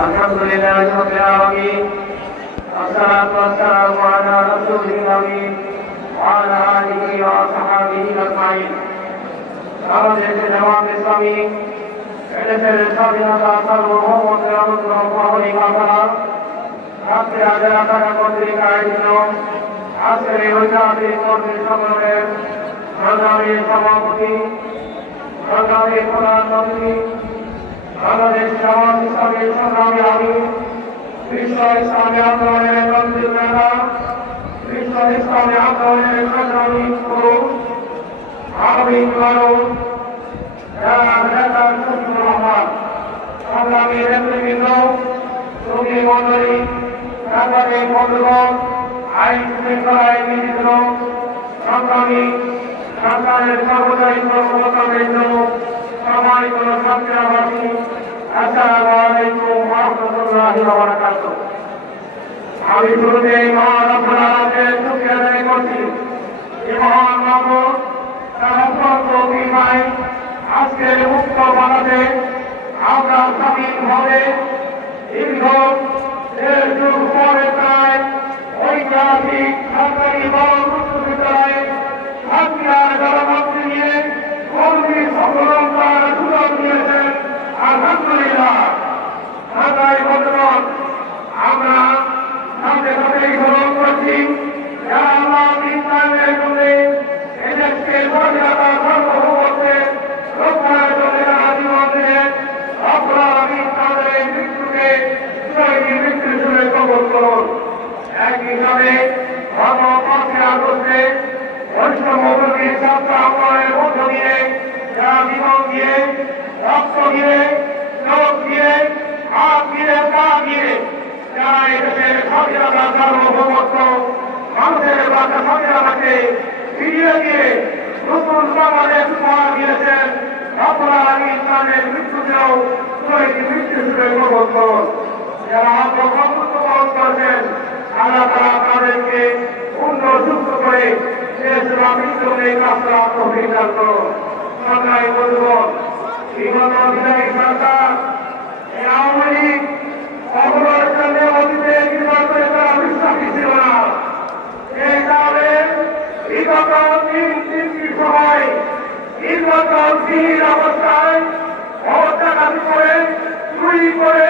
আলহামদুলিল্লাহ রাব্বিল আলামিন। আসসালাতু ওয়াসসালামু আলা রাসূলিল আমিন ওয়া আলা আলিহি ওয়া আসহাবিহি আজমাইন। আমাদের জামাত ইসলামী, এদেশের স্বাধীনতা সার্বভৌমত্ব পরিকল্পনা রাষ্ট্রে হাজার টাকা কর্তৃক আয়োজিত। আজকের এই ঐতিহাসিক কর্মী সংগ্রামের সংগ্রামী সভাপতি সংগ্রামী প্রধানমন্ত্রী বাংলাদেশ জামাত ইসলামী সংগ্রামী আমি বিশ্ব ইসলামী আন্দোলনের মন্ত্রী নেতা বিশ্ব ইসলামী আন্দোলনের সংগ্রামী পুরুষ আমি মানুষ নেতা শফিকুর রহমান। সংগ্রামী নেতৃবৃন্দ, শ্রমিক মন্ডলী সাংবাদিক বন্ধুগণ, আইন শৃঙ্খলায় নিয়োজিত, সংগ্রামী, সরকারের কর্মচারী কর্মকর্তাবৃন্দ ওয়া বারাকাতুহু আমি শুরুতে মহান রব্বুল আলামিনের শুকরিয়া আদায় করছি। ঐতিহাসিক সরকারি বড় উচ্চ বিদ্যালয়ে ছাত্রীরা জনমন্ত্রী নিয়ে কর্মী সম্মেলন করার সুযোগ দিয়েছেন আলহামদুলিল্লাহ ঢাকায় বর্তমান আমরা সামনে সামনে গ্রহণ করছি যারা আল্লাহ ইসলামের জন্য এদেশকে স্বাধীনতা সার্বভৌমত্বে রক্ষার জন্য যারা জীবন দিলেন আপনারা আমি তাদের এই মৃত্যুকে শহীদ মৃত্যু হিসেবে কবল করুন এক হিসাবে গত পাঁচই আগস্টে বৈষ্ণবী ছাত্র আন্দোলনের মধ্য দিয়ে যারা জীবন দিয়ে, রক্ত আপনারা ইসলামের মৃত্যুতেও মৃত্যু হিসেবে গ্রহণ যারা বহন করেছেন আল্লাহ তারা বা মৃত্যুকে কাজটা আত্মবিচার করুন সরকারি বন্ধুগণ বিগত বিদায়ী সরকার, এই আওয়ামী লীগ জন্য অতীতে নির্বাচনে তারা বিশ্বাসী এই অবস্থায় করে, চুরি করে